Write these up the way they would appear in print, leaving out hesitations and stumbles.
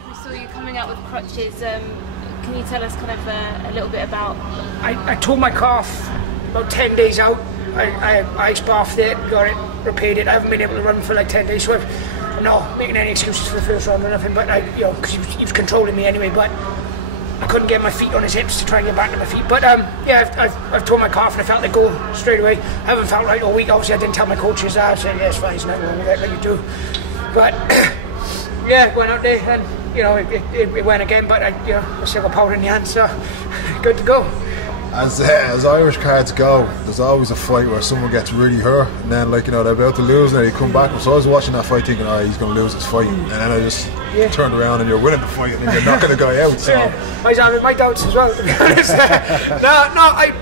look, we saw you coming out with crutches. Can you tell us kind of a little bit about... I tore my calf about 10 days out. I ice bathed it, got it, repaired it. I haven't been able to run for like 10 days, so I'm not making any excuses for the first round or nothing, but because he was controlling me anyway, but I couldn't get my feet on his hips to try and get back to my feet. But yeah, I've torn my calf and I felt it go straight away. I haven't felt right all week. Obviously I didn't tell my coaches that. I said, yeah, it's fine, there's nothing wrong with it, like you do. But yeah, went out there and it went again, but I still got powder in the hand, so good to go. As Irish cards go, there's always a fight where someone gets really hurt and then they're about to lose and they come back. So I was watching that fight thinking, he's going to lose this fight, and then I just turned around and you're winning the fight and you're knocking the guy out. So I was having my doubts as well, to be honest. I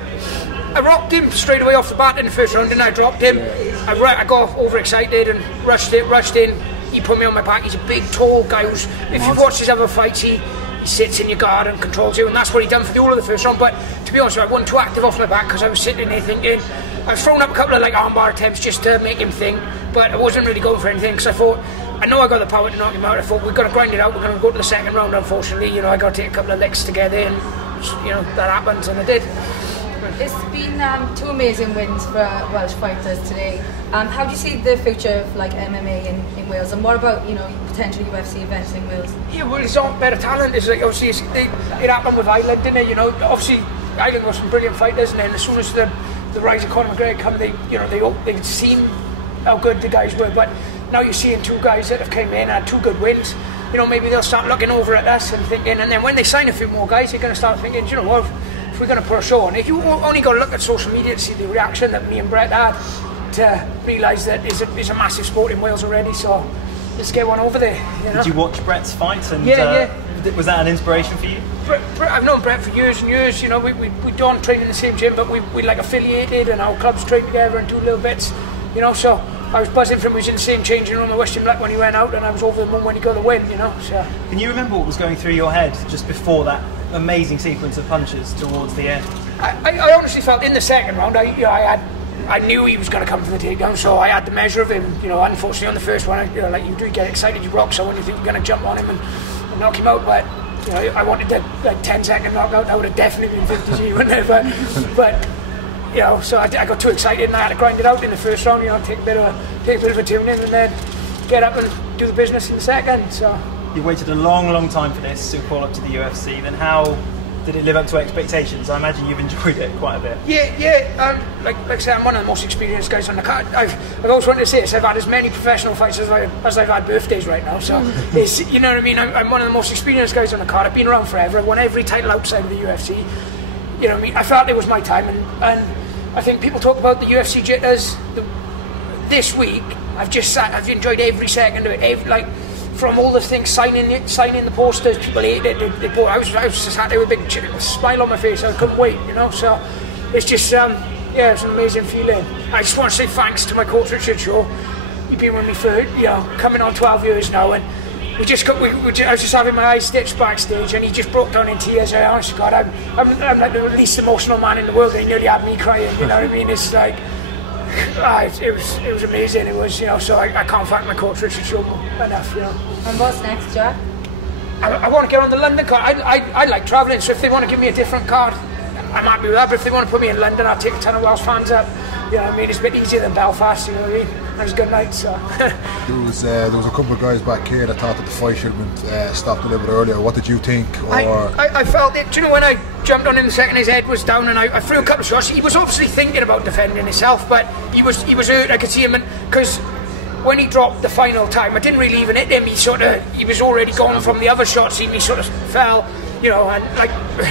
rocked him straight away off the bat in the first round, and I dropped him. I got overexcited and rushed in. He put me on my back. He's a big, tall guy who's, if you watch his other fights, he sits in your guard and controls you, and that's what he done for the whole of the first round. But to be honest, I wasn't too active off my back because I was sitting there thinking, I've thrown up a couple of armbar attempts just to make him think, but I wasn't really going for anything because I thought, I know I got the power to knock him out. I thought, we've got to grind it out, we're going to go to the second round. Unfortunately, I got to take a couple of licks together, and that happens, and I did. It's been 2 amazing wins for Welsh fighters today. How do you see the future of MMA in Wales, and what about potential UFC events in Wales? Yeah, well, it's all better talent. It's like obviously it happened with Ireland, didn't it? Obviously Ireland got some brilliant fighters, and then as soon as the rise of Conor McGregor come, they could see how good the guys were. But now you're seeing 2 guys that have came in and had 2 good wins. Maybe they'll start looking over at us and thinking, and then when they sign a few more guys, they're going to start thinking, what? If we're going to put a show on, if you only got to look at social media to see the reaction that me and Brett had, to realise that it's a massive sport in Wales already, so let's get one over there. Did you watch Brett's fight? And was that an inspiration for you? Brett, I've known Brett for years and years. We don't train in the same gym, but we affiliated, and our clubs train together and do little bits. So I was buzzing from him. We was in the same changing room at Western Black when he went out, and I was over the moon when he got the win. So. Can you remember what was going through your head just before that amazing sequence of punches towards the end? I honestly felt in the second round I knew he was going to come for the takedown, so I had the measure of him. Unfortunately on the first one, like you do get excited, you rock someone, you think you're going to jump on him and knock him out, but I wanted that 10-second knockout. That would have definitely been 50G, wouldn't it? But so I got too excited and I had to grind it out in the first round. Take a bit of a tune in and then get up and do the business in the second. So you waited a long time for this to call up to the UFC. Then how did it live up to expectations? I imagine you've enjoyed it quite a bit. Yeah. Like I say, I'm one of the most experienced guys on the card. I've always wanted to say this. I've had as many professional fights as I've had birthdays right now. So it's, what I mean. I'm one of the most experienced guys on the card. I've been around forever. I've won every title outside of the UFC. What I mean. I felt it was my time, and I think people talk about the UFC jitters. This week, I've enjoyed every second of it. From all the things, signing the posters, people hate it. I was just sat there with a big smile on my face. I couldn't wait, So it's just, it's an amazing feeling. I just want to say thanks to my coach Richard Shaw. You've been with me for coming on 12 years now, and I was just having my eyes stitched backstage, and he just broke down in tears. Honestly, God, I'm like the least emotional man in the world, and he nearly had me crying. You know what I mean? It's like. It was amazing. It was, so I can't thank my coach Richard Shaw enough. And what's next, Jack? I want to get on the London card. I like travelling, so if they want to give me a different card, I'm happy with that. But if they want to put me in London, I'll take a ton of Welsh fans up. It's a bit easier than Belfast. It was a good night. So there was a couple of guys back here that thought that the fight should have been stopped a little bit earlier. What did you think? I felt it. Do you know when I jumped on him the second his head was down and I threw a couple of shots? He was obviously thinking about defending himself, but he was hurt. I could see him, because when he dropped the final time, I didn't really even hit him. He was already gone from the other shots. He sort of fell. And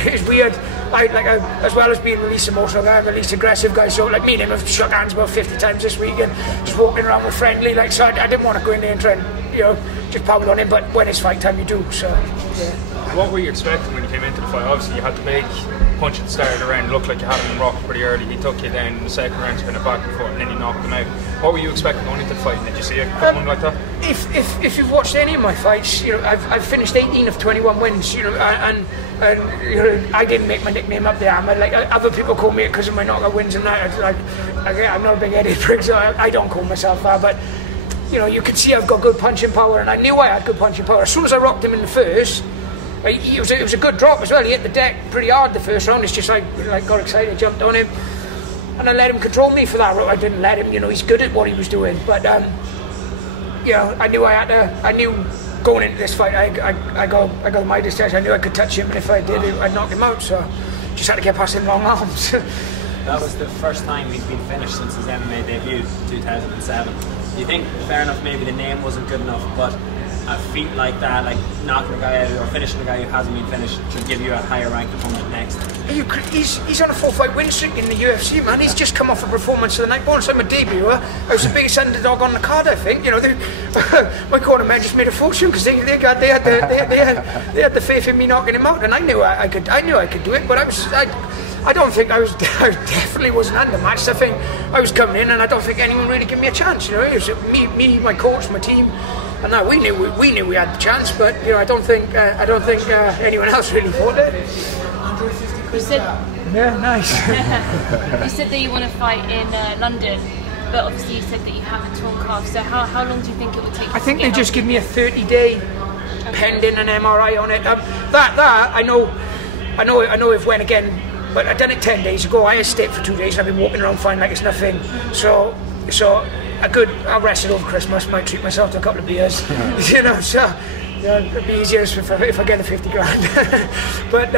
it's weird. As well as being the least emotional guy, I'm the least aggressive guy. So me and him have shook hands about 50 times this week and just walking around with friendly. So I didn't want to go in there and try and just pound on him. But when it's fight time, you do. So yeah. What were you expecting when you came into the fight? Obviously, you had the big punch at the start of the round. It looked like you had him in rock pretty early. He took you down in the second round, kind of back and forth, and then you knocked him out. What were you expecting going into the fight? Did you see it coming like that? If you've watched any of my fights, I've finished 18 of 21 wins. And I didn't make my nickname up there. Other people call me it because of my knockout wins and that. I'm not a big headed prick, so I don't call myself that. But you know, you could see I've got good punching power, and I knew I had good punching power. As soon as I rocked him in the first, it was a good drop as well. He hit the deck pretty hard the first round. It's just like got excited, jumped on him, and I let him control me for that. I didn't let him, you know, he's good at what he was doing. But you know, I knew going into this fight, I got my distance. I knew I could touch him, and if I did, I'd knock him out. So just had to get past him long arms. That was the first time he's been finished since his MMA debut, 2007. Do you think, fair enough, maybe the name wasn't good enough, but a feat like that, like knocking a guy out or finishing a guy who hasn't been finished, should give you a higher rank opponent next? He's on a 4-fight win streak in the UFC, man. He's just come off a performance of the night. Once I'm a debuter, I was the biggest underdog on the card, I think. You know, my cornermen just made a fortune because they had the faith in me knocking him out, and I knew I could do it. But I don't think I definitely wasn't undermatched. I think I was coming in, and I don't think anyone really gave me a chance. You know, it was me, my coach, my team, and now we knew we had the chance. But you know, I don't think anyone else really thought it. You said, yeah, nice. You said that you want to fight in London, but obviously you said that you have a torn calf. So how long do you think it would take? I think they just give me a 30-day pending an MRI on it. That I know if when again. But I done it 10 days ago. I had stayed for 2 days. And I've been walking around fine like it's nothing. So I'll rest it over Christmas. Might treat myself to a couple of beers. You know, so you know, it'll be easier if I get the 50 grand. But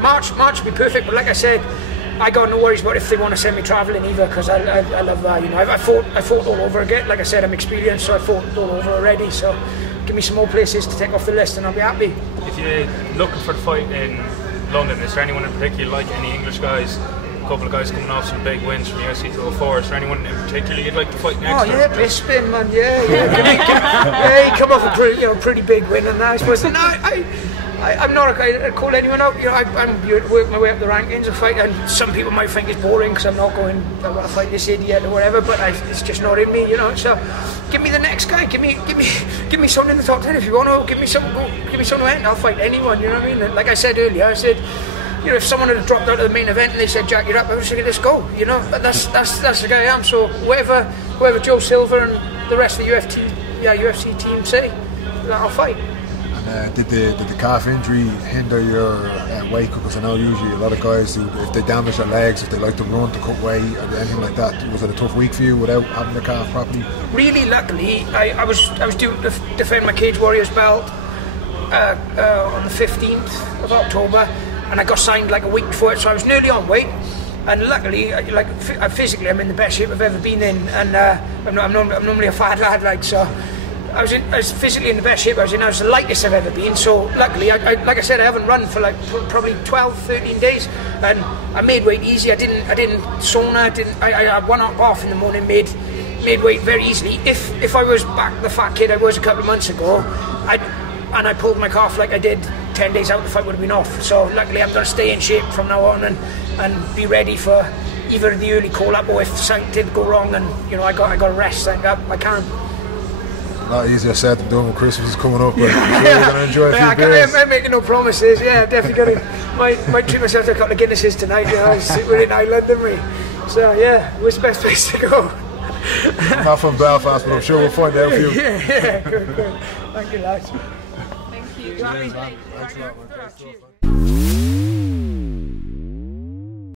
March will be perfect. But like I said, I got no worries about if they want to send me travelling either, because I love that. You know, I fought all over again. Like I said, I'm experienced, so I fought all over already. So give me some more places to take off the list, and I'll be happy. If you're looking for the fight in London, is there anyone in particular you like? Any English guys? A couple of guys coming off some big wins from UFC 204. Is there anyone in particular you'd like to fight next? Oh yeah, Bisping, man. Yeah. He come off a pretty big win, and I suppose. No, I'm not a guy to call anyone out. You know, I'm working my way up the rankings of fight, and some people might think it's boring because I'm not going. I want to fight this idiot or whatever, but it's just not in me. You know, so give me the next guy. Give me someone in the top 10 if you want to. Give me someone I'll fight anyone. You know what I mean? And like I said earlier, I said, you know, if someone had dropped out of the main event and they said, Jack, you're up, I was thinking, let's go. You know, but that's the guy I am. So whoever Joe Silver and the rest of the UFC team say, I'll fight. And did the calf injury hinder your weight? Because I know usually a lot of guys who, if they damage their legs, if they like to run to cut weight or anything like that, was it a tough week for you without having the calf properly? Really, luckily, I was due to defend my Cage Warriors belt on the 15th of October, and I got signed like a week before it, so I was nearly on weight. And luckily, physically, I'm in the best shape I've ever been in, and I'm normally a fat lad, like, so. I was physically in the best shape I was in. I was the lightest I've ever been. So luckily, like I said, I haven't run for like probably 12, 13 days, and I made weight easy. I didn't sauna. I had 1 hour off in the morning. Made weight very easily. If I was back the fat kid I was a couple of months ago, I pulled my calf like I did 10 days out, the fight would have been off. So luckily, I'm going to stay in shape from now on and be ready for either the early call up or if something did go wrong and you know I got to rest. I can. A lot easier said than done when Christmas is coming up, but I'm sure you're going to enjoy a few beers. I'm making no promises. Yeah, definitely going to might treat myself to a couple of Guinnesses tonight. You know, we're in Ireland, aren't we? So yeah, where's the best place to go? Not from Belfast, but I'm sure we'll find out for you. Yeah, good. Thank you, lads. Thank you. Cheers, man. Thanks a lot, man.